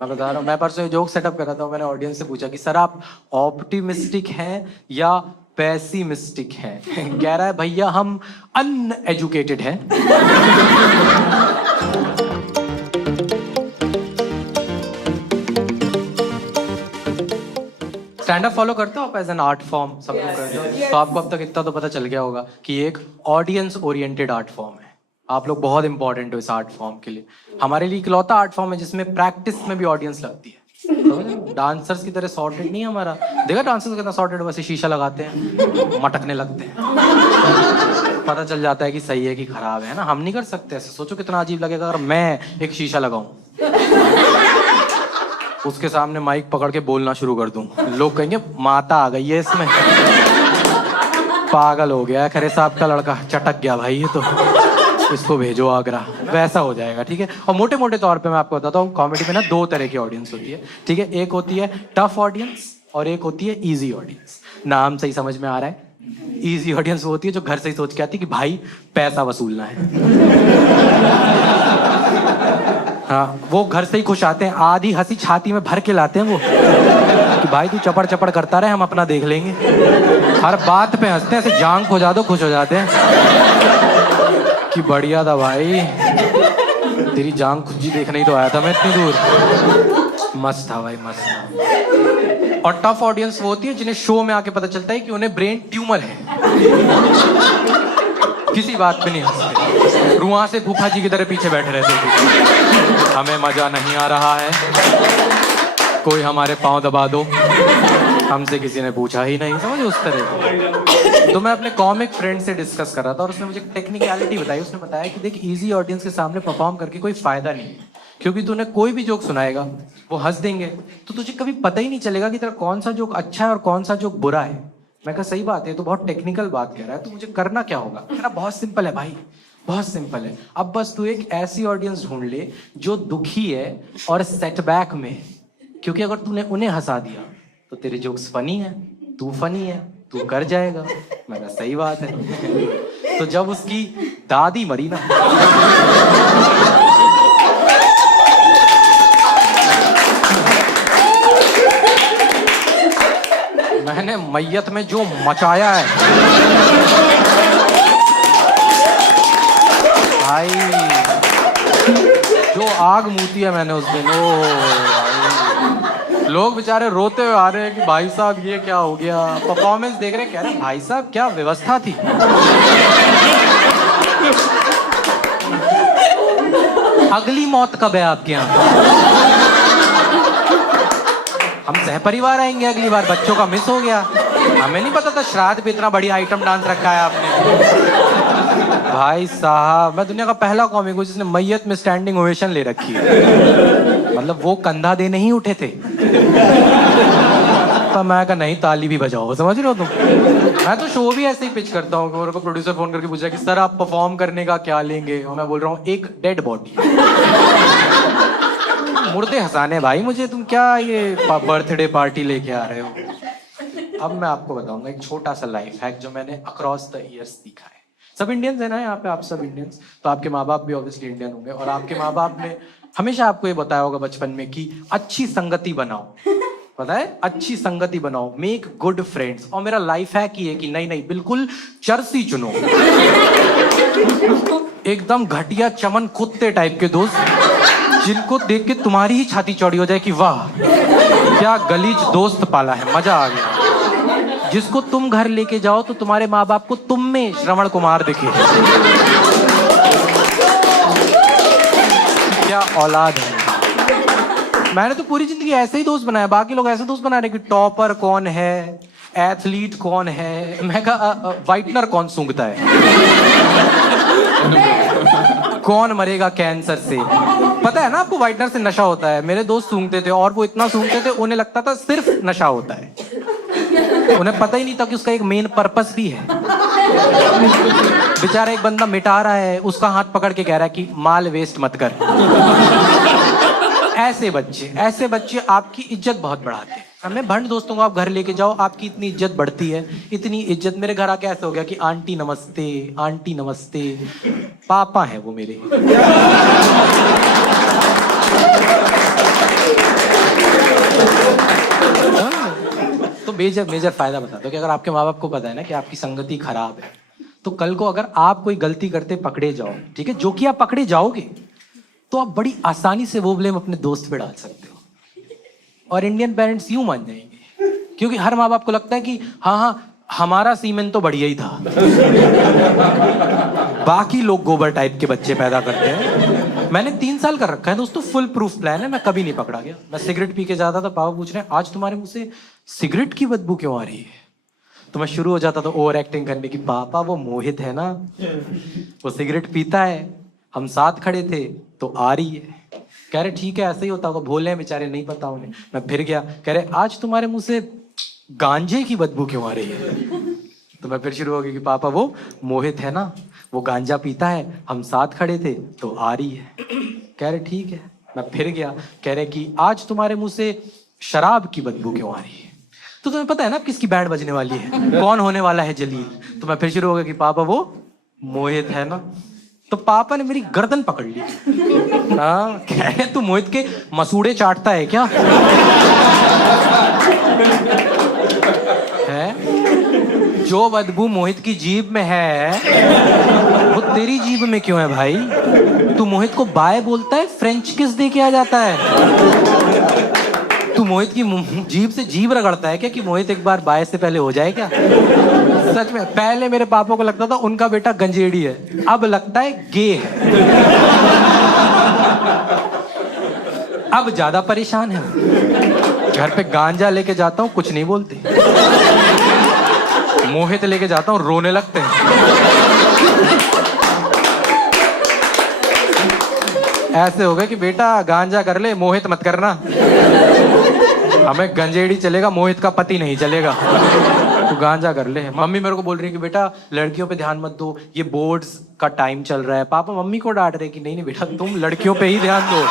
मैं बता रहा हूँ, मैं परसों ये जोक सेटअप कर रहा था, मैंने ऑडियंस से पूछा कि सर आप ऑप्टिमिस्टिक हैं या पैसिमिस्टिक हैं? कह रहा है भैया हम अनएजुकेटेड हैं। स्टैंड अप फॉलो करते हो आप एज एन आर्ट फॉर्म? सब लोग करते हो, तो आपको अब तक इतना तो पता चल गया होगा कि ये एक ऑडियंस ओरिएंटेड आर्ट फॉर्म है। आप लोग बहुत इंपॉर्टेंट हो इस आर्ट फॉर्म के लिए। हमारे लिए इकलौता आर्ट फॉर्म है जिसमें प्रैक्टिस में भी ऑडियंस लगती है। डांसर्स की तरह सॉर्टेड नहीं है हमारा। देखा डांसर्स कितना सॉर्टेड, वैसे शीशा लगाते हैं, मटकने लगते हैं, पता चल जाता है कि सही है कि खराब है ना। हम नहीं कर सकते ऐसे। सोचो कितना अजीब लगेगा अगर मैं एक शीशा लगाऊं, उसके सामने माइक पकड़ के बोलना शुरू कर दूं, लोग कहेंगे माता आ गई है इसमें, पागल हो गया है, खरे साहब का लड़का चटक गया भाई, ये तो इसको भेजो आगरा, वैसा हो जाएगा। ठीक है। और मोटे मोटे तौर पे मैं आपको बताता हूँ, कॉमेडी में ना दो तरह की ऑडियंस होती है। ठीक है। एक होती है टफ ऑडियंस और एक होती है इजी ऑडियंस। नाम से ही समझ में आ रहा है, इजी ऑडियंस वो होती है जो घर से ही सोच के आती है कि भाई पैसा वसूलना है। हाँ, वो घर से ही खुश आते हैं, आधी हंसी छाती में भर के लाते हैं वो कि भाई तू चपड़ चपड़ करता रहे, हम अपना देख लेंगे। हर बात पे हंसते हैं, ऐसे जांग हो जाते, खुश हो जाते हैं कि बढ़िया था भाई, तेरी जांग खुजी देखने ही तो आया था मैं इतनी दूर। मस्त था भाई, मस्त था। और टफ ऑडियंस वो होती है जिन्हें शो में आके पता चलता है कि उन्हें ब्रेन ट्यूमर है, किसी बात पे नहीं हंसते, रुआ से फूफा जी की तरह पीछे बैठे रहते थे। हमें मजा नहीं आ रहा है, कोई हमारे पांव दबा दो, हमसे किसी ने पूछा ही नहीं, समझ उस तरह। तो मैं अपने कॉमिक फ्रेंड से डिस्कस कर रहा था और उसने मुझे टेक्निकलिटी बताई। उसने बताया कि देख, इजी ऑडियंस के सामने परफॉर्म करके कोई फायदा नहीं है, क्योंकि तूने कोई भी जोक सुनाएगा वो हंस देंगे, तो तुझे कभी पता ही नहीं चलेगा कि तेरा कौन सा जोक अच्छा है और कौन सा जोक बुरा है। मैं कहा सही बात है, तो बहुत टेक्निकल बात कह रहा है, तो मुझे करना क्या होगा? कह रहा बहुत सिंपल है भाई, बहुत सिंपल है। अब बस तू एक ऐसी ऑडियंस ढूंढ ले जो दुखी है और सेटबैक में है, क्योंकि अगर तूने उन्हें हंसा दिया तो तेरे जोक्स फनी है, तू फनी है, तू कर जाएगा। मैं कहा सही बात है। तो जब उसकी दादी मरी ना, मैंने मैयत में जो मचाया है भाई, जो आग मूती है मैंने उस दिन, ओ भाई, लोग बेचारे रोते हुए आ रहे हैं कि भाई साहब ये क्या हो गया। परफॉर्मेंस देख रहे, कह रहे भाई साहब क्या व्यवस्था थी। अगली मौत कब है आपके यहाँ? हम सहपरिवार आएंगे अगली बार, बच्चों का मिस हो गया, हमें नहीं पता था श्राद्ध पे इतना बढ़िया आइटम डांस रखा है आपने। भाई साहब, मैं दुनिया का पहला कॉमिक हूँ जिसने मैयत में स्टैंडिंग ओवेशन ले रखी है। मतलब वो कंधा देने ही उठे थे, तो मैं कहा नहीं ताली भी बजाओ, समझ रहे हो तुम। मैं तो शो भी ऐसे ही पिच करता हूँ कि मेरे को प्रोड्यूसर फोन करके पूछा कि सर आप परफॉर्म करने का क्या लेंगे, और मैं बोल रहा हूँ एक डेड बॉडी। मुर्दे हंसाने भाई मुझे, तुम क्या ये बर्थडे पार्टी लेके आ रहे हो। अब मैं आपको बताऊंगा एक छोटा सा लाइफ हैक जो मैंने अक्रॉस द ईयर्स सीखा है। सब इंडियंस है ना यहाँ पे, आप सब इंडियंस, तो आपके माँ बाप भी ऑब्वियसली इंडियन होंगे, और आपके माँ बाप ने हमेशा आपको ये बताया होगा बचपन में कि अच्छी संगति बनाओ, पता है, अच्छी संगति बनाओ, मेक गुड फ्रेंड्स। और मेरा लाइफ हैक ये है कि नहीं नहीं, बिल्कुल चर्सी चुनो, एकदम घटिया चमन कुत्ते टाइप के दोस्त, जिनको देख के तुम्हारी ही छाती चौड़ी हो जाए कि वाह क्या गलीज दोस्त पाला है, मजा आ गया। जिसको तुम घर लेके जाओ तो तुम्हारे माँ बाप को तुम में श्रवण कुमार दिखे, क्या औलाद है। मैंने तो पूरी जिंदगी ऐसे ही दोस्त बनाया, बाकी लोग ऐसे दोस्त बना रहे कि टॉपर कौन है, एथलीट कौन है। मैं कहा वाइटनर कौन सूंघता है, कौन मरेगा कैंसर से। पता है ना आपको वाइटनर से नशा होता है। मेरे दोस्त सूंघते थे और वो इतना सूंघते थे उन्हें लगता था सिर्फ नशा होता है, उन्हें पता ही नहीं था कि उसका एक मेन पर्पस भी है। बेचारा एक बंदा मिटा रहा है, उसका हाथ पकड़ के कह रहा है कि माल वेस्ट मत कर। ऐसे बच्चे आपकी इज्जत बहुत बढ़ाते हैं। हमें भंड दोस्तों को आप घर लेके जाओ, आपकी इतनी इज्जत बढ़ती है, इतनी इज्जत। मेरे घर आके ऐसे हो गया कि आंटी नमस्ते, आंटी नमस्ते, पापा है वो मेरे। मेजर फायदा बता दो कि अगर आपके माँ बाप को पता है ना कि आपकी संगति खराब है, तो कल को अगर आप कोई गलती करते पकड़े जाओ, ठीक है, जो कि आप पकड़े जाओगे, तो आप बड़ी आसानी से वो ब्लेम अपने दोस्त पे डाल सकते हो। और इंडियन पेरेंट्स यूं मान जाएंगे, क्योंकि हर माँ बाप को लगता है कि हाँ हमारा सीमेंट तो बढ़िया ही था, बाकी लोग गोबर टाइप के बच्चे पैदा करते हैं। मैंने 3 साल कर रखा है दोस्तों, फुल प्रूफ प्लान है, मैं कभी नहीं पकड़ा गया। मैं सिगरेट पी के जाता था, पापा पूछ रहे हैं आज तुम्हारे मुंह से सिगरेट की बदबू क्यों आ रही है, तो मैं शुरू हो जाता था ओवर एक्टिंग करने की, पापा वो मोहित है ना, वो सिगरेट पीता है, हम साथ खड़े थे तो आ रही है। कह रहे ठीक है ऐसे ही होता होगा, भोले हैं बेचारे, नहीं पता उन्हें। मैं फिर गया, कह रहे आज तुम्हारे मुंह से गांजे की बदबू क्यों आ रही है, तो मैं फिर शुरू हो गया कि पापा वो मोहित है ना, वो गांजा पीता है, हम साथ खड़े थे तो आ रही है। कह रहे ठीक है। मैं फिर गया, कह रहे कि आज तुम्हारे मुंह से शराब की बदबू क्यों आ रही है, तो तुम्हें पता है ना किसकी बैंड बजने वाली है, कौन होने वाला है जलील। तो मैं फिर शुरू हो गया कि पापा वो मोहित है ना, तो पापा ने मेरी गर्दन पकड़ ली। हाँ, कह रहे तू मोहित के मसूड़े चाटता है क्या है, जो बदबू मोहित की जीभ में है वो तेरी जीभ में क्यों है भाई, तू मोहित को बाय बोलता है, फ्रेंच किस दे के आ जाता है, तू मोहित की जीभ से जीभ रगड़ता है क्या कि मोहित एक बार बाय से पहले हो जाए क्या। सच में पहले मेरे पापा को लगता था उनका बेटा गंजेड़ी है, अब लगता है गे है। अब ज्यादा परेशान है, घर पे गांजा लेके जाता हूँ कुछ नहीं बोलते, मोहित लेके जाता हूँ रोने लगते हैं। ऐसे हो गए कि बेटा गांजा कर ले, मोहित मत करना, हमें गंजेड़ी चलेगा, मोहित का पति नहीं चलेगा, तू गांजा कर ले। मम्मी मेरे को बोल रही है कि बेटा लड़कियों पे ध्यान मत दो, ये बोर्ड्स का टाइम चल रहा है। पापा मम्मी को डांट रहे कि नहीं नहीं बेटा तुम लड़कियों पे ही ध्यान दो।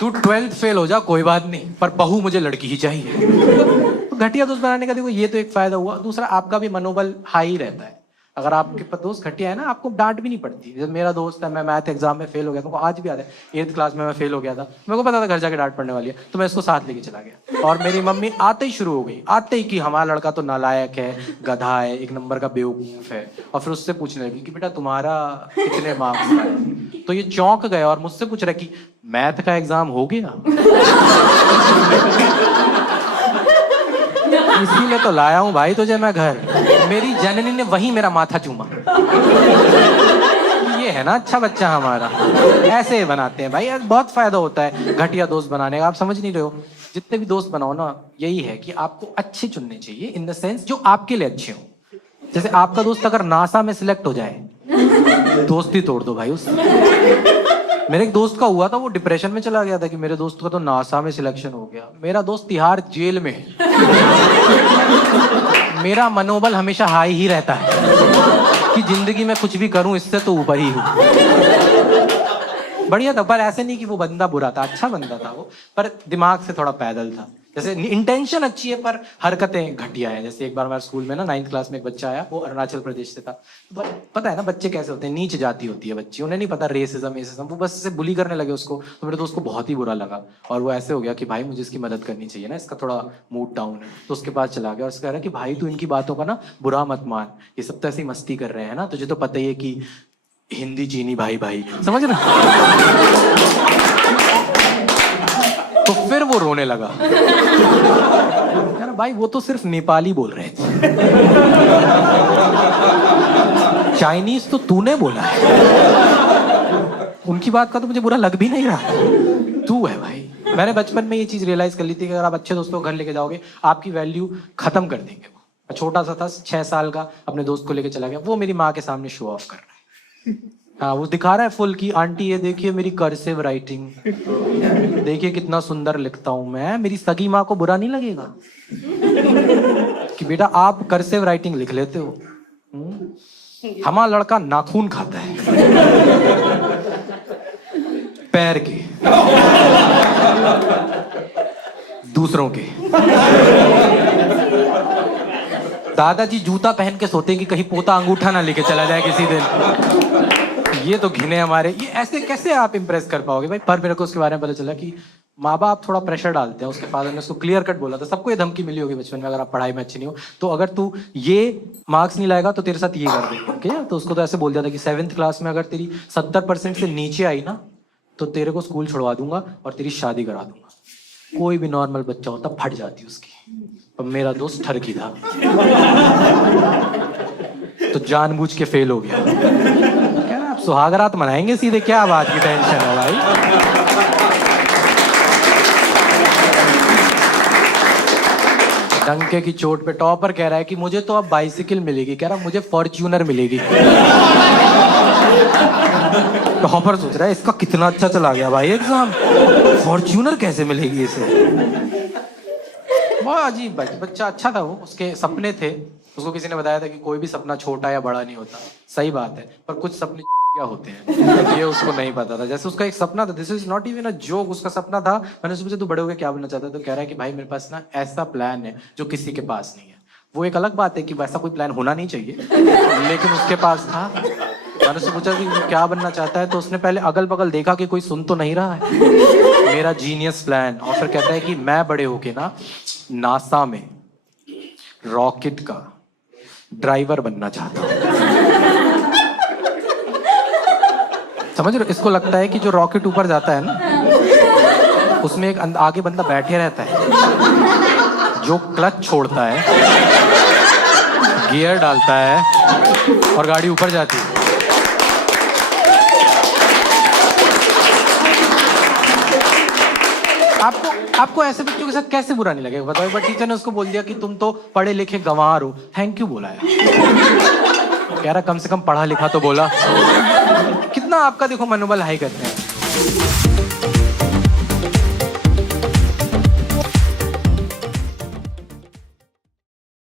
तू 12th फेल हो जा कोई बात नहीं, पर बहू मुझे लड़की ही चाहिए। तो घटिया दोस्त बनाने का देखो ये तो एक फायदा हुआ, दूसरा आपका भी मनोबल हाई रहता है। अगर आपके दोस्त घटिया है ना, आपको डांट भी नहीं पड़ती। जैसे मेरा दोस्त है, मैं मैथ एग्जाम में फेल हो गया था, आज भी याद है 8th क्लास में मैं फेल हो गया था, मेरे को पता था घर जाके डांट पड़ने वाली है, तो मैं इसको साथ लेके चला गया। और मेरी मम्मी आते ही शुरू हो गई, आते ही कि हमारा लड़का तो नालायक है, गधा है, 1 नंबर का बेवकूफ है। और फिर उससे पूछने लगी कि बेटा तुम्हारा कितने मार्क्स आए, तो ये चौंक गया और मुझसे पूछ रहा कि मैथ का एग्जाम हो गया। इसीलिए तो लाया हूं भाई तुझे मैं घर। मेरी जननी ने वही मेरा माथा चूमा। ये है ना अच्छा बच्चा हमारा, ऐसे बनाते हैं भाई, बहुत फायदा होता है घटिया दोस्त बनाने का। आप समझ नहीं रहे हो, जितने भी दोस्त बनाओ ना, यही है कि आपको अच्छे चुनने चाहिए, इन द सेंस जो आपके लिए अच्छे हो। जैसे आपका दोस्त अगर नासा में सिलेक्ट हो जाए, दोस्ती तोड़ दो भाई उससे। मेरे एक दोस्त का हुआ था, वो डिप्रेशन में चला गया था कि मेरे दोस्त का तो नासा में सिलेक्शन हो गया, मेरा दोस्त तिहाड़ जेल में है। मेरा मनोबल हमेशा हाई ही रहता है कि जिंदगी में कुछ भी करूं इससे तो ऊपर ही हूं। बढ़िया था, पर ऐसे नहीं कि वो बंदा बुरा था, अच्छा बंदा था वो, पर दिमाग से थोड़ा पैदल था। जैसे इंटेंशन अच्छी है पर हरकतें घटिया है। जैसे एक बार हमारे स्कूल में ना 9th क्लास में एक बच्चा आया, वो अरुणाचल प्रदेश से था। तो पता है ना बच्चे कैसे होते हैं, नीच जाति होती है बच्ची, उन्हें नहीं पता रेसिज्म, वो बस से बुली करने लगे उसको। तो मेरे दोस्त को बहुत ही बुरा लगा और वो ऐसे हो गया कि भाई मुझे इसकी मदद करनी चाहिए ना, इसका थोड़ा मूड डाउन है। तो उसके पास चला गया और उससे कह रहा कि भाई तू इनकी बातों का ना बुरा मत मान, ये सब तो ऐसे ही मस्ती कर रहे हैं ना, तुझे तो पता ही है कि हिंदी चीनी भाई भाई, समझ ना। तो फिर वो रोने लगा, यार भाई वो तो सिर्फ नेपाली बोल रहे थे, चाइनीज तो तूने बोला है, उनकी बात का तो मुझे बुरा लग भी नहीं रहा, तू है भाई। मैंने बचपन में ये चीज रियलाइज कर ली थी कि अगर आप अच्छे दोस्तों को घर लेके जाओगे, आपकी वैल्यू खत्म कर देंगे वो। छोटा सा था, 6 साल का, अपने दोस्त को लेके चला गया, वो मेरी माँ के सामने शो ऑफ कर रहा है। हाँ, वो दिखा रहा है फुल की, आंटी ये देखिए मेरी कर्सिव राइटिंग, देखिए कितना सुंदर लिखता हूं मैं। मेरी सगी माँ को बुरा नहीं लगेगा कि बेटा आप कर्सिव राइटिंग लिख लेते हो? हमारा लड़का नाखून खाता है पैर के, दूसरों के। दादाजी जूता पहन के सोते कि कहीं पोता अंगूठा ना लेके चला जाए किसी दिन। ये तो घिने हमारे, ये ऐसे कैसे आप इम्प्रेस कर पाओगे भाई। पर मेरे को उसके बारे में पता चला कि माँ बाप थोड़ा प्रेशर डालते हैं। उसके फादर ने उसको क्लियर कट बोला था, सबको ये धमकी मिली होगी बचपन में, अगर आप पढ़ाई में अच्छी नहीं हो तो अगर तू ये मार्क्स नहीं लाएगा तो तेरे साथ ये कर देंगे। ठीक है, तो उसको तो ऐसे बोल दिया था कि 7th क्लास में अगर तेरी 70% से नीचे आई ना तो तेरे को स्कूल छुड़वा दूंगा और तेरी शादी करा दूंगा। कोई भी नॉर्मल बच्चा होता फट जाती उसकी, पर मेरा दोस्त ठरकी था तो जानबूझ के फेल हो गया। कह रहा आप सुहागरात मनाएंगे सीधे, क्या बात की टेंशन है भाई। डंके की चोट पे टॉपर कह रहा है कि मुझे तो अब बाइसिकल मिलेगी, कह रहा मुझे फॉर्च्यूनर मिलेगी। टॉपर सोच रहा है इसका कितना अच्छा चला गया भाई एग्जाम, फॉर्च्यूनर कैसे मिलेगी इसे। बहुत अजीब बच्चा अच्छा था वो, उसके सपने थे। उसको किसी ने बताया था कि कोई भी सपना छोटा या बड़ा नहीं होता। सही बात है, पर कुछ सपने क्या होते हैं ये उसको नहीं पता था। जैसे उसका एक सपना था, this is not even a joke, उसका सपना था, मैंने उससे पूछा तू बड़े होकर क्या बनना चाहता है, तो कह रहा है कि भाई मेरे पास ना ऐसा प्लान है जो किसी के पास नहीं है। वो एक अलग बात है कि वैसा कोई प्लान होना नहीं चाहिए, लेकिन उसके पास था। मैंने उससे पूछा कि क्या बनना चाहता है, तो उसने पहले अगल बगल देखा कि कोई सुन तो नहीं रहा है मेरा जीनियस प्लान, और फिर कहता है कि मैं बड़े होके ना नासा में रॉकेट का ड्राइवर बनना चाहता हूँ। समझ रहे हो, इसको लगता है कि जो रॉकेट ऊपर जाता है ना उसमें एक आगे बंदा बैठे रहता है जो क्लच छोड़ता है, गियर डालता है और गाड़ी ऊपर जाती है। आपको ऐसे बच्चों के साथ कैसे बुरा नहीं लगेगा बताओ। बट टीचर ने उसको बोल दिया कि तुम तो पढ़े लिखे गंवार हो, थैंक यू बोला है। कह रहा कम से कम पढ़ा लिखा तो बोला। कितना आपका देखो मनोबल हाई करते हैं।